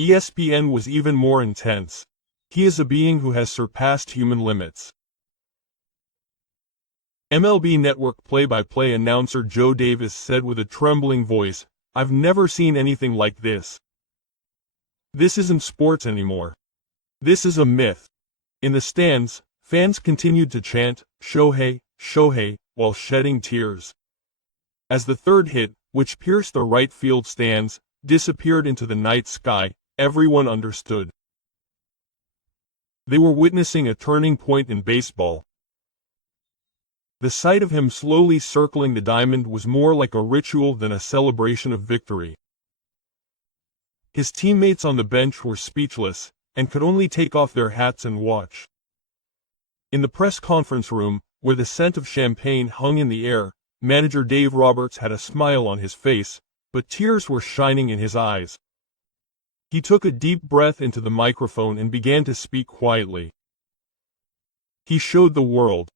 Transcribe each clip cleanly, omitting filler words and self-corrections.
ESPN was even more intense. He is a being who has surpassed human limits. MLB Network play-by-play announcer Joe Davis said with a trembling voice, "I've never seen anything like this. This isn't sports anymore. This is a myth." In the stands, fans continued to chant, "Shohei, Shohei," while shedding tears. As the third hit, which pierced the right field stands, disappeared into the night sky, everyone understood. They were witnessing a turning point in baseball. The sight of him slowly circling the diamond was more like a ritual than a celebration of victory. His teammates on the bench were speechless, and could only take off their hats and watch. In the press conference room, where the scent of champagne hung in the air, manager Dave Roberts had a smile on his face, but tears were shining in his eyes. He took a deep breath into the microphone and began to speak quietly. He showed the world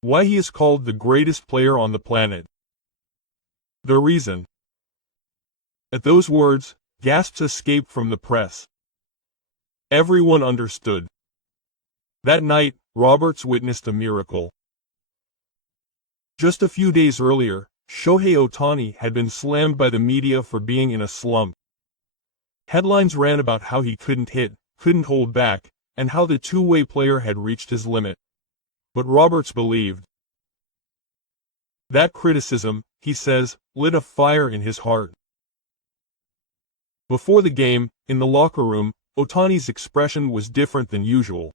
why he is called the greatest player on the planet. The reason. At those words, gasps escaped from the press. Everyone understood. That night, Roberts witnessed a miracle. Just a few days earlier, Shohei Ohtani had been slammed by the media for being in a slump. Headlines ran about how he couldn't hit, couldn't hold back, and how the two-way player had reached his limit. But Roberts believed. That criticism, he says, lit a fire in his heart. Before the game, in the locker room, Ohtani's expression was different than usual.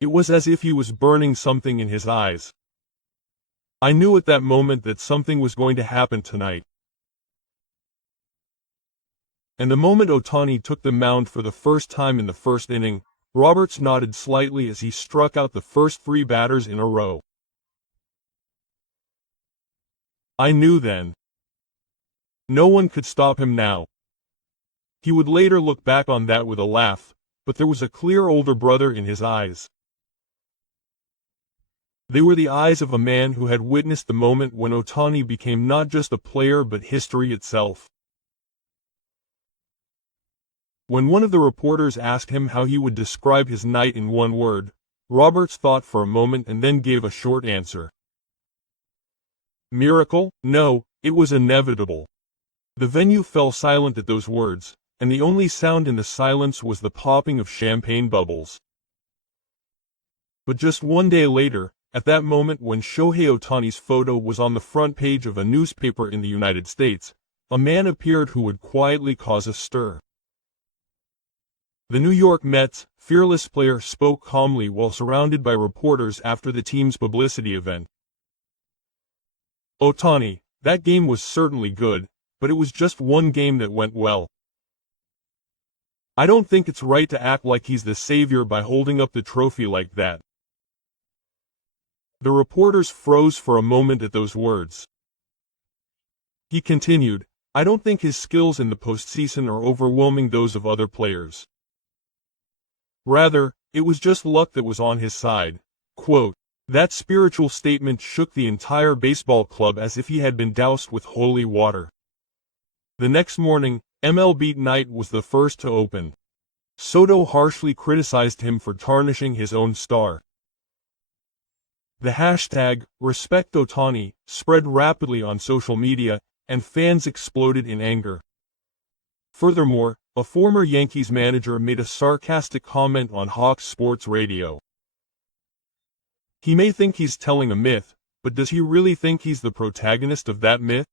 It was as if he was burning something in his eyes. "I knew at that moment that something was going to happen tonight." And the moment Ohtani took the mound for the first time in the first inning, Roberts nodded slightly as he struck out the first 3 batters in a row. "I knew then. No one could stop him now." He would later look back on that with a laugh, but there was a clear older brother in his eyes. They were the eyes of a man who had witnessed the moment when Ohtani became not just a player but history itself. When one of the reporters asked him how he would describe his night in one word, Roberts thought for a moment and then gave a short answer. "Miracle? No, it was inevitable." The venue fell silent at those words, and the only sound in the silence was the popping of champagne bubbles. But just one day later, at that moment when Shohei Ohtani's photo was on the front page of a newspaper in the United States, a man appeared who would quietly cause a stir. The New York Mets' fearless player spoke calmly while surrounded by reporters after the team's publicity event. "Ohtani, that game was certainly good, but it was just one game that went well. I don't think it's right to act like he's the savior by holding up the trophy like that." The reporters froze for a moment at those words. He continued, "I don't think his skills in the postseason are overwhelming those of other players. Rather, it was just luck that was on his side." Quote, "That spiritual statement shook the entire baseball club as if he had been doused with holy water." The next morning, MLB Night was the first to open. Soto harshly criticized him for tarnishing his own star. The hashtag, #RespectOhtani, spread rapidly on social media, and fans exploded in anger. Furthermore, a former Yankees manager made a sarcastic comment on Hawks Sports Radio. "He may think he's telling a myth, but does he really think he's the protagonist of that myth?"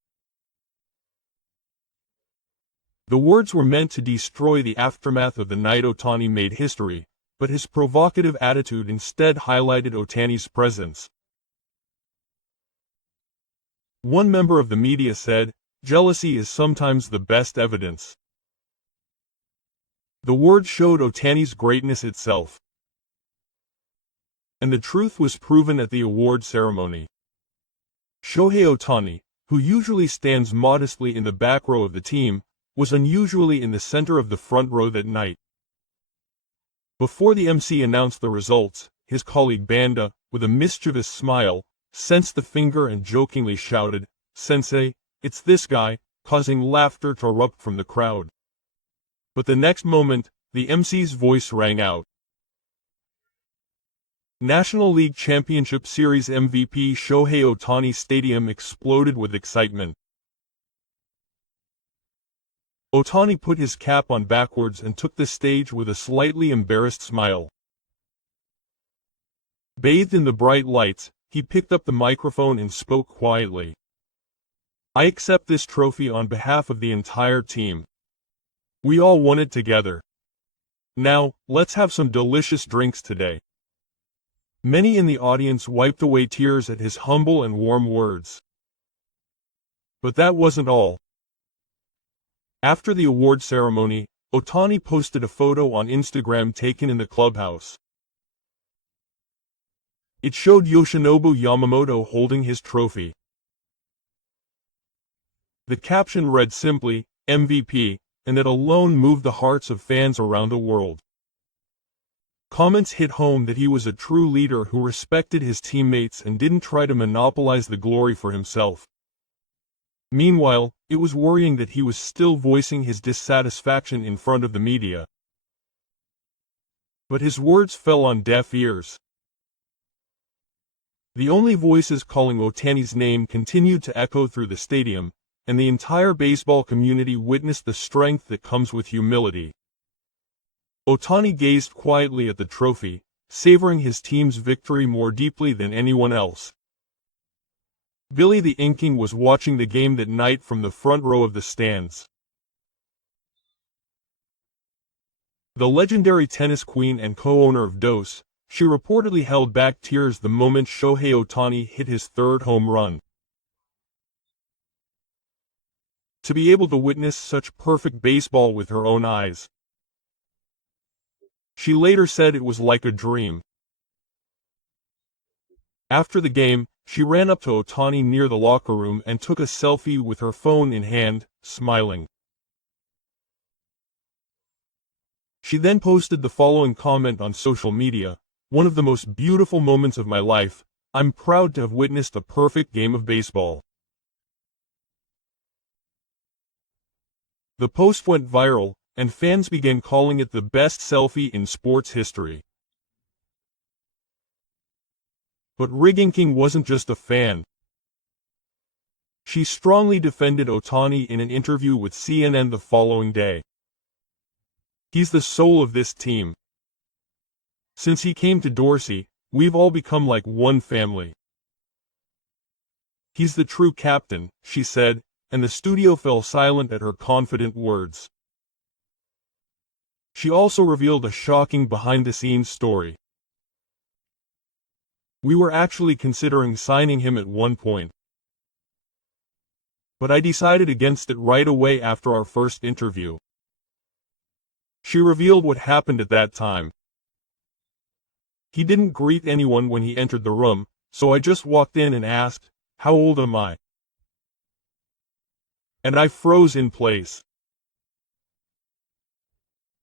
The words were meant to destroy the aftermath of the night Ohtani made history, but his provocative attitude instead highlighted Ohtani's presence. One member of the media said, "Jealousy is sometimes the best evidence." The word showed Ohtani's greatness itself. And the truth was proven at the award ceremony. Shohei Ohtani, who usually stands modestly in the back row of the team, was unusually in the center of the front row that night. Before the MC announced the results, his colleague Banda, with a mischievous smile, sensed the finger and jokingly shouted, "Sensei, it's this guy," causing laughter to erupt from the crowd. But the next moment, the emcee's voice rang out. National League Championship Series MVP Shohei Ohtani Stadium exploded with excitement. Ohtani put his cap on backwards and took the stage with a slightly embarrassed smile. Bathed in the bright lights, he picked up the microphone and spoke quietly. "I accept this trophy on behalf of the entire team. We all won it together. Now, let's have some delicious drinks today." Many in the audience wiped away tears at his humble and warm words. But that wasn't all. After the award ceremony, Ohtani posted a photo on Instagram taken in the clubhouse. It showed Yoshinobu Yamamoto holding his trophy. The caption read simply, "MVP," and it alone moved the hearts of fans around the world. Comments hit home that he was a true leader who respected his teammates and didn't try to monopolize the glory for himself. Meanwhile, it was worrying that he was still voicing his dissatisfaction in front of the media. But his words fell on deaf ears. The only voices calling Ohtani's name continued to echo through the stadium, and the entire baseball community witnessed the strength that comes with humility. Ohtani gazed quietly at the trophy, savoring his team's victory more deeply than anyone else. Billy the Ink King was watching the game that night from the front row of the stands. The legendary tennis queen and co-owner of DOS, she reportedly held back tears the moment Shohei Ohtani hit his third home run. To be able to witness such perfect baseball with her own eyes. She later said it was like a dream. After the game, she ran up to Ohtani near the locker room and took a selfie with her phone in hand, smiling. She then posted the following comment on social media: "One of the most beautiful moments of my life. I'm proud to have witnessed a perfect game of baseball." The post went viral, and fans began calling it the best selfie in sports history. But Rigging King wasn't just a fan. She strongly defended Ohtani in an interview with CNN the following day. "He's the soul of this team. Since he came to Dorsey, we've all become like one family. He's the true captain," she said, and the studio fell silent at her confident words. She also revealed a shocking behind-the-scenes story. "We were actually considering signing him at one point. But I decided against it right away after our first interview." She revealed what happened at that time. "He didn't greet anyone when he entered the room, so I just walked in and asked, 'How old am I?' And I froze in place."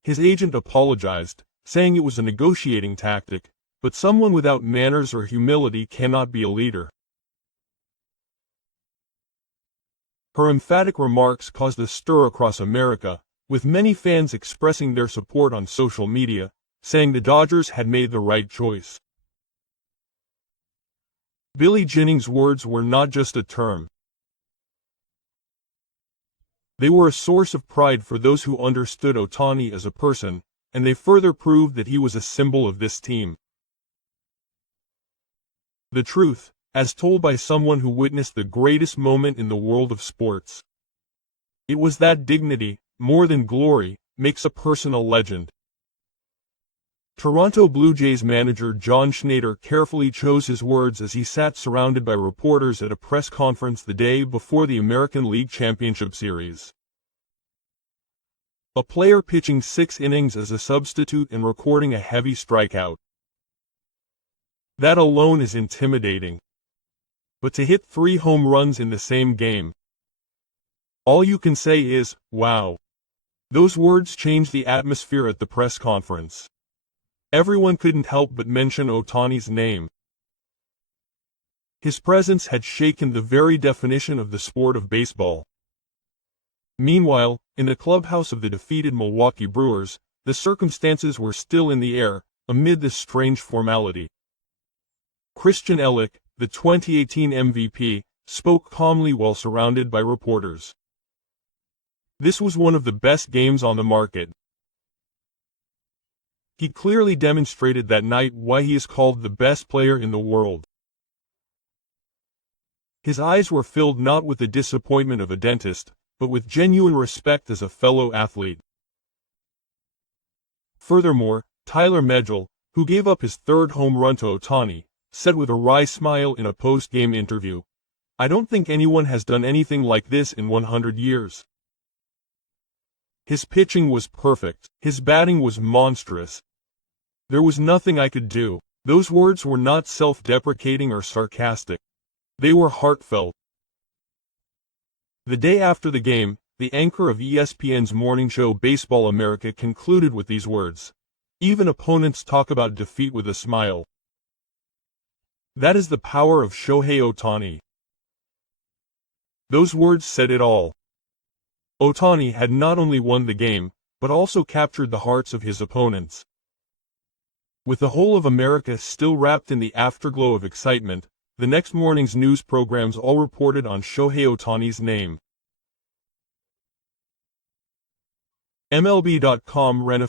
His agent apologized, saying it was a negotiating tactic, but someone without manners or humility cannot be a leader. Her emphatic remarks caused a stir across America, with many fans expressing their support on social media, saying the Dodgers had made the right choice. Billie Jennings' words were not just a term. They were a source of pride for those who understood Ohtani as a person, and they further proved that he was a symbol of this team. The truth, as told by someone who witnessed the greatest moment in the world of sports. It was that dignity, more than glory, makes a person a legend. Toronto Blue Jays manager John Schneider carefully chose his words as he sat surrounded by reporters at a press conference the day before the American League Championship Series. A player pitching 6 innings as a substitute and recording a heavy strikeout. That alone is intimidating. But to hit 3 home runs in the same game, all you can say is, wow. Those words changed the atmosphere at the press conference. Everyone couldn't help but mention Ohtani's name. His presence had shaken the very definition of the sport of baseball. Meanwhile, in the clubhouse of the defeated Milwaukee Brewers, the circumstances were still in the air, amid this strange formality. Christian Yelich, the 2018 MVP, spoke calmly while surrounded by reporters. This was one of the best games on the market. He clearly demonstrated that night why he is called the best player in the world. His eyes were filled not with the disappointment of a dentist, but with genuine respect as a fellow athlete. Furthermore, Tyler Megill, who gave up his third home run to Ohtani, said with a wry smile in a post-game interview, "I don't think anyone has done anything like this in 100 years. His pitching was perfect, his batting was monstrous. There was nothing I could do." Those words were not self-deprecating or sarcastic. They were heartfelt. The day after the game, the anchor of ESPN's morning show Baseball America concluded with these words, "Even opponents talk about defeat with a smile." That is the power of Shohei Ohtani. Those words said it all. Ohtani had not only won the game, but also captured the hearts of his opponents. With the whole of America still wrapped in the afterglow of excitement, the next morning's news programs all reported on Shohei Ohtani's name. MLB.com ran a